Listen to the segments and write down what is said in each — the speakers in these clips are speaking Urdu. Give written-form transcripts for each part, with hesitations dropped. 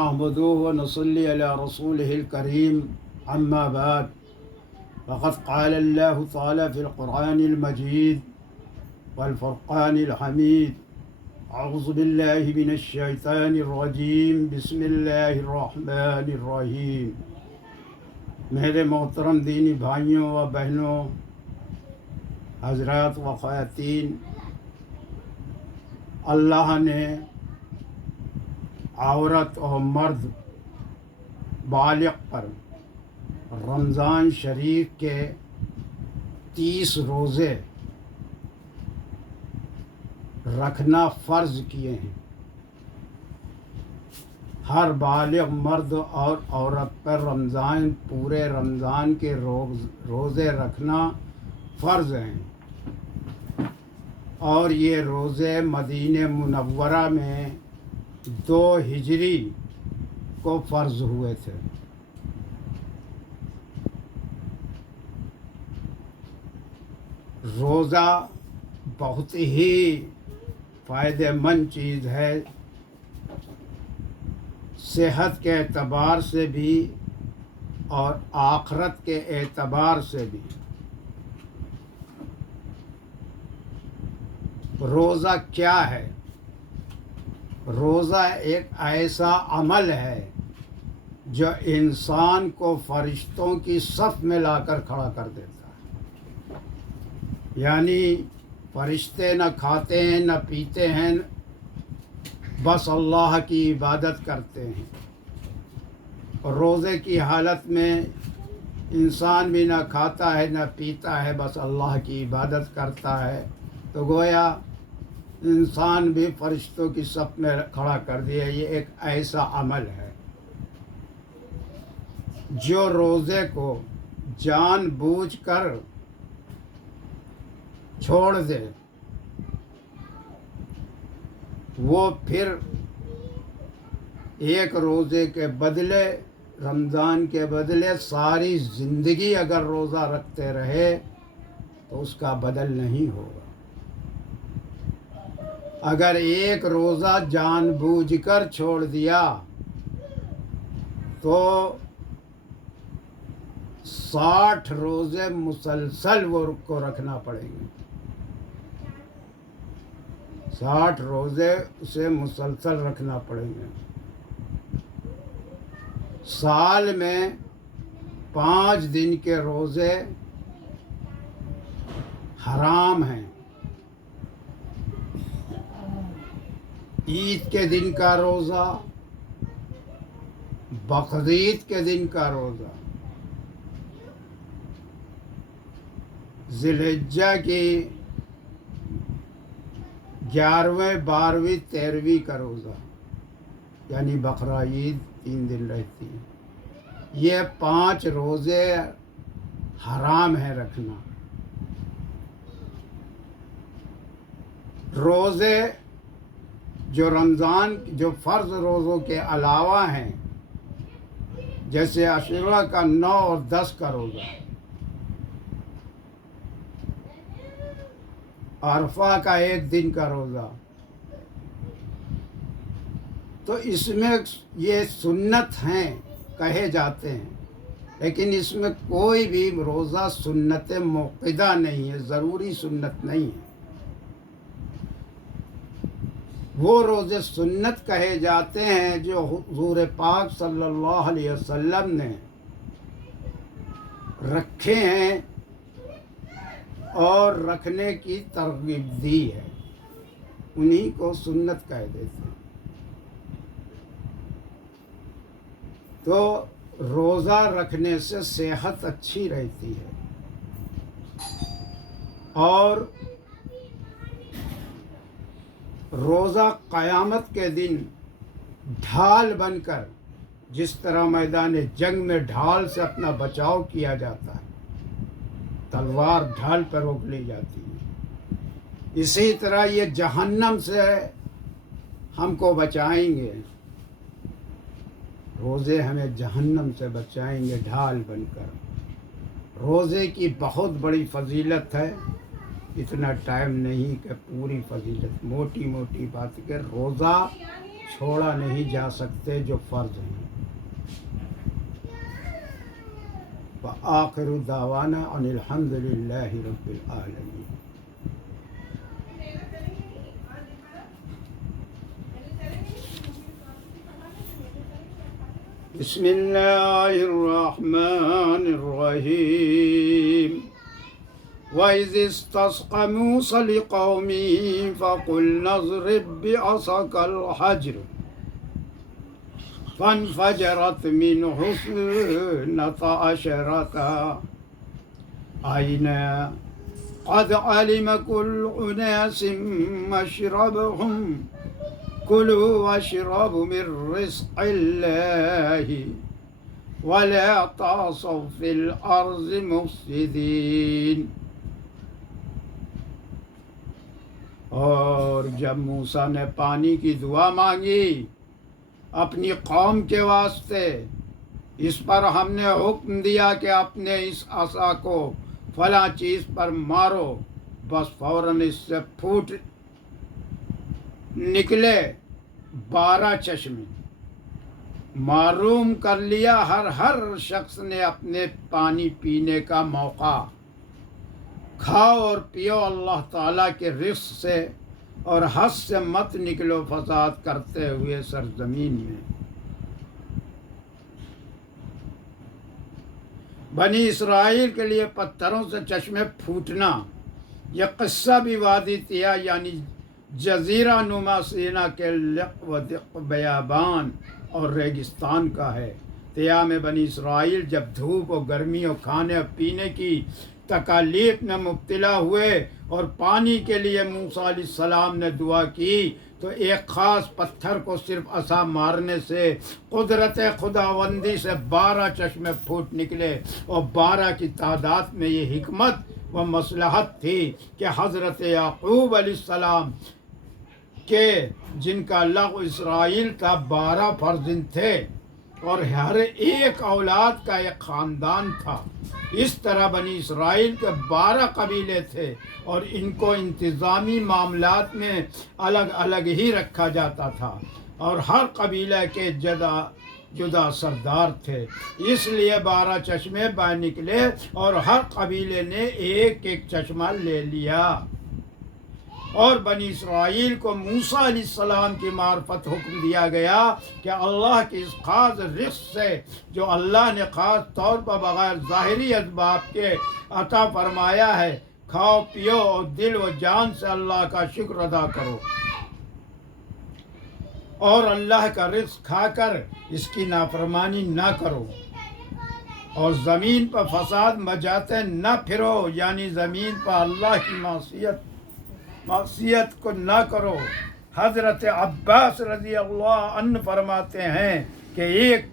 نحمده ونصلي على رسوله الكريم أما بعد فقد قال الله تعالى في القرآن المجيد والفرقان الحميد أعوذ بالله من الشيطان الرجيم بسم الله الرحمن الرحیم۔ میرے محترم دینی بھائیوں و بہنوں، حضرات و خواتین، اللہ نے عورت اور مرد بالغ پر رمضان شریف کے 30 روزے رکھنا فرض کیے ہیں۔ ہر بالغ مرد اور عورت پر پورے رمضان کے روزے رکھنا فرض ہیں، اور یہ روزے مدینہ منورہ میں 2 ہجری کو فرض ہوئے تھے۔ روزہ بہت ہی فائدہ مند چیز ہے، صحت کے اعتبار سے بھی اور آخرت کے اعتبار سے بھی۔ روزہ کیا ہے؟ روزہ ایک ایسا عمل ہے جو انسان کو فرشتوں کی صف میں لا کر کھڑا کر دیتا ہے۔ یعنی فرشتے نہ کھاتے ہیں نہ پیتے ہیں، بس اللہ کی عبادت کرتے ہیں۔ اور روزے کی حالت میں انسان بھی نہ کھاتا ہے نہ پیتا ہے، بس اللہ کی عبادت کرتا ہے، تو گویا انسان بھی فرشتوں کی صف میں کھڑا کر دیا۔ یہ ایک ایسا عمل ہے جو روزے کو جان بوجھ کر چھوڑ دے، وہ پھر ایک روزے کے بدلے، رمضان کے بدلے ساری زندگی اگر روزہ رکھتے رہے تو اس کا بدل نہیں ہوگا۔ اگر ایک روزہ جان بوجھ کر چھوڑ دیا تو 60 روزے مسلسل وہ کو رکھنا پڑیں گے۔ 60 روزے اسے مسلسل رکھنا پڑیں گے۔ سال میں 5 دن کے روزے حرام ہیں۔ عید کے دن کا روزہ، بقرعید کے دن کا روزہ، ذی الحجہ کی 11ویں 12ویں 13ویں کا روزہ، یعنی بقرعید 3 دن رہتی ہے۔ یہ 5 روزے حرام ہیں رکھنا۔ روزے جو رمضان جو فرض روزوں کے علاوہ ہیں، جیسے عاشورہ کا 9 اور 10 کا روزہ، عرفہ کا 1 دن کا روزہ، تو اس میں یہ سنت ہیں کہے جاتے ہیں، لیکن اس میں کوئی بھی روزہ سنت موقدہ نہیں ہے، ضروری سنت نہیں ہے۔ وہ روزے سنت کہے جاتے ہیں جو حضور پاک صلی اللہ علیہ وسلم نے رکھے ہیں اور رکھنے کی ترغیب دی ہے، انہی کو سنت کہہ دیتے ہیں۔ تو روزہ رکھنے سے صحت اچھی رہتی ہے، اور روزہ قیامت کے دن ڈھال بن کر، جس طرح میدان جنگ میں ڈھال سے اپنا بچاؤ کیا جاتا ہے، تلوار ڈھال پر روک لی جاتی ہے، اسی طرح یہ جہنم سے ہم کو بچائیں گے، روزے ہمیں جہنم سے بچائیں گے ڈھال بن کر۔ روزے کی بہت بڑی فضیلت ہے، اتنا ٹائم نہیں کہ پوری فضیلت، موٹی موٹی بات کہ روزہ چھوڑا نہیں جا سکتے جو فرض ہیں۔ وآخر دعوانا ان الحمد للہ رب العالمین۔ بسم اللہ الرحمن الرحیم۔ وَإِذِ اسْتَسْقَىٰ مُوسَىٰ لِقَوْمِهِ فَقُلْنَا اضْرِب بِّعَصَاكَ الْحَجَرَ فَانْفَجَرَتْ مِنْهُ اثْنَتَا عَشْرَةَ عَيْنًا قَدْ عَلِمَ كُلُّ أُنَاسٍ مَّشْرَبَهُمْ كُلُوا وَاشْرَبُوا مِن رِّزْقِ اللَّهِ وَلَا تَعْثَوْا فِي الْأَرْضِ مُفْسِدِينَ۔ اور جب موسیٰ نے پانی کی دعا مانگی اپنی قوم کے واسطے، اس پر ہم نے حکم دیا کہ اپنے اس عصا کو فلاں چیز پر مارو، بس فوراً اس سے پھوٹ نکلے 12 چشمے۔ معلوم کر لیا ہر شخص نے اپنے پانی پینے کا موقع۔ کھاؤ اور پیو اللہ تعالیٰ کے رزق سے، اور حد سے مت نکلو فساد کرتے ہوئے سرزمین میں۔ بنی اسرائیل کے لیے پتھروں سے چشمے پھوٹنا، یہ قصہ بھی وادی تیا یعنی جزیرہ نما سینا کے لق و دق بیابان اور ریگستان کا ہے۔ تیا میں بنی اسرائیل جب دھوپ و گرمی اور کھانے اور پینے کی تکالیف میں مبتلا ہوئے اور پانی کے لیے موسیٰ علیہ السلام نے دعا کی، تو ایک خاص پتھر کو صرف عصا مارنے سے قدرت خداوندی سے 12 چشمے پھوٹ نکلے، اور 12 کی تعداد میں یہ حکمت و مصلحت تھی کہ حضرت یعقوب علیہ السلام کہ جن کا لغو اسرائیل تھا 12 فرزند تھے، اور ہر ایک اولاد کا ایک خاندان تھا۔ اس طرح بنی اسرائیل کے 12 قبیلے تھے، اور ان کو انتظامی معاملات میں الگ الگ ہی رکھا جاتا تھا، اور ہر قبیلہ کے جدا سردار تھے۔ اس لیے 12 چشمے باہر نکلے اور ہر قبیلے نے ایک ایک چشمہ لے لیا۔ اور بنی اسرائیل کو موسیٰ علیہ السلام کی معرفت حکم دیا گیا کہ اللہ کی اس خاص رزق سے جو اللہ نے خاص طور پر بغیر ظاہری اسباب کے عطا فرمایا ہے، کھاؤ پیو اور دل و جان سے اللہ کا شکر ادا کرو، اور اللہ کا رزق کھا کر اس کی نافرمانی نہ کرو، اور زمین پر فساد مچاتے نہ پھرو، یعنی زمین پر اللہ کی معصیت کو نہ کرو۔ حضرت عباس رضی اللہ عنہ فرماتے ہیں کہ ایک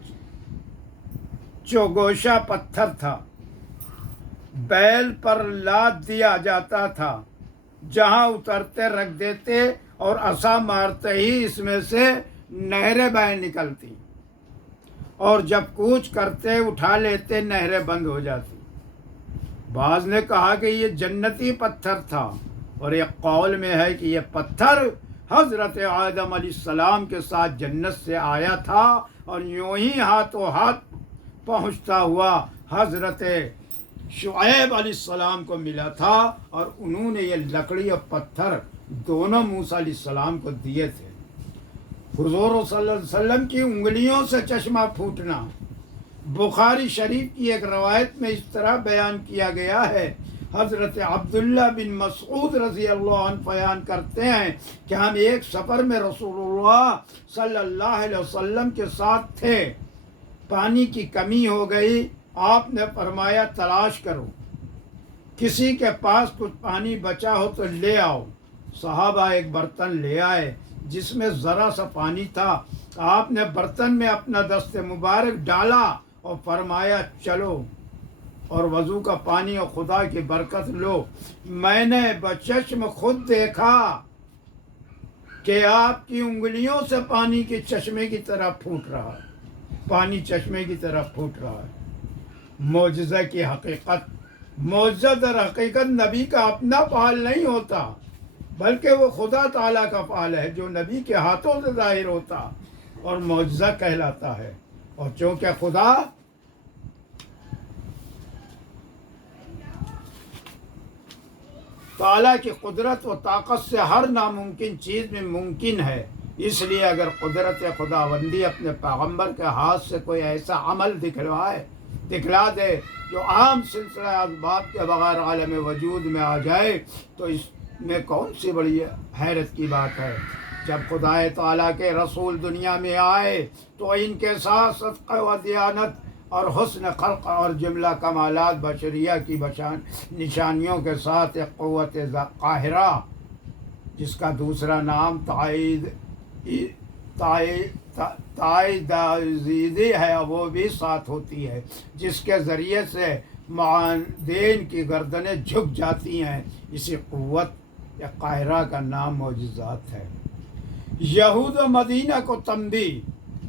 چوگوشا پتھر تھا، بیل پر لاد دیا جاتا تھا، جہاں اترتے رکھ دیتے اور عصا مارتے ہی اس میں سے نہریں باہر نکلتی، اور جب کوچ کرتے اٹھا لیتے نہریں بند ہو جاتی۔ بعض نے کہا کہ یہ جنتی پتھر تھا، اور ایک قول میں ہے کہ یہ پتھر حضرت آدم علیہ السلام کے ساتھ جنت سے آیا تھا، اور یوں ہی ہاتھوں ہاتھ پہنچتا ہوا حضرت شعیب علیہ السلام کو ملا تھا، اور انہوں نے یہ لکڑی اور پتھر دونوں موسیٰ علیہ السلام کو دیے تھے۔ حضور صلی اللہ علیہ وسلم کی انگلیوں سے چشمہ پھوٹنا، بخاری شریف کی ایک روایت میں اس طرح بیان کیا گیا ہے۔ حضرت عبداللہ بن مسعود رضی اللہ عنہ بیان کرتے ہیں کہ ہم ایک سفر میں رسول اللہ صلی اللہ علیہ وسلم کے ساتھ تھے، پانی کی کمی ہو گئی، آپ نے فرمایا تلاش کرو، کسی کے پاس کچھ پانی بچا ہو تو لے آؤ۔ صحابہ ایک برتن لے آئے جس میں ذرا سا پانی تھا، آپ نے برتن میں اپنا دست مبارک ڈالا اور فرمایا چلو اور وضو کا پانی اور خدا کی برکت لو۔ میں نے بچشم خود دیکھا کہ آپ کی انگلیوں سے پانی کے چشمے کی طرح پھوٹ رہا ہے، پانی چشمے کی طرح پھوٹ رہا ہے۔ معجزہ کی حقیقت، معجزہ در حقیقت نبی کا اپنا فعل نہیں ہوتا، بلکہ وہ خدا تعالیٰ کا فعل ہے جو نبی کے ہاتھوں سے ظاہر ہوتا اور معجزہ کہلاتا ہے۔ اور چونکہ خدا تعالیٰ کی قدرت و طاقت سے ہر ناممکن چیز میں ممکن ہے، اس لیے اگر قدرت خداوندی اپنے پیغمبر کے ہاتھ سے کوئی ایسا عمل دکھلا دے جو عام سلسلہ اسباب کے بغیر عالم وجود میں آ جائے تو اس میں کون سی بڑی حیرت کی بات ہے۔ جب خدا تعالیٰ کے رسول دنیا میں آئے تو ان کے ساتھ صدقہ و دیانت اور حسن خلق اور جملہ کمالات بشریہ کی نشانیوں کے ساتھ ایک قوت قاہرہ جس کا دوسرا نام تائیدازیدی ہے وہ بھی ساتھ ہوتی ہے، جس کے ذریعے سے معاندین کی گردنیں جھک جاتی ہیں۔ اسی قوت قاہرہ کا نام معجزات ہے۔ یہود و مدینہ کو تنبیہ،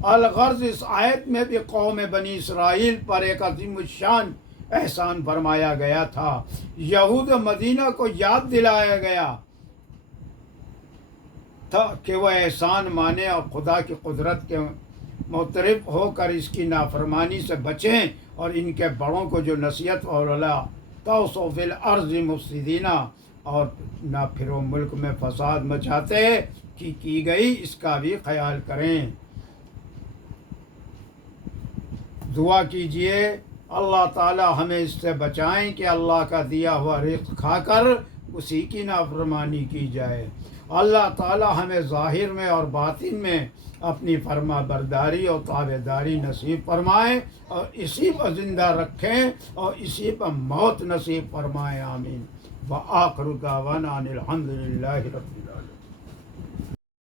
الغرض اس آیت میں بھی قوم بنی اسرائیل پر ایک عظیم الشان احسان فرمایا گیا تھا۔ یہود و مدینہ کو یاد دلایا گیا تھا کہ وہ احسان مانے اور خدا کی قدرت کے معترف ہو کر اس کی نافرمانی سے بچیں، اور ان کے بڑوں کو جو نصیحت اور اللہ توسو فی الارض مفسدین اور نہ پھرو ملک میں فساد مچاتے کی گئی اس کا بھی خیال کریں۔ دعا کیجئے اللہ تعالی ہمیں اس سے بچائیں کہ اللہ کا دیا ہوا رزق کھا کر اسی کی نافرمانی کی جائے۔ اللہ تعالی ہمیں ظاہر میں اور باطن میں اپنی فرما برداری اور تابعداری نصیب فرمائیں اور اسی پر زندہ رکھیں اور اسی پر موت نصیب فرمائیں، آمین۔ وآخر دعوانا ان الحمد للہ رب العالمین۔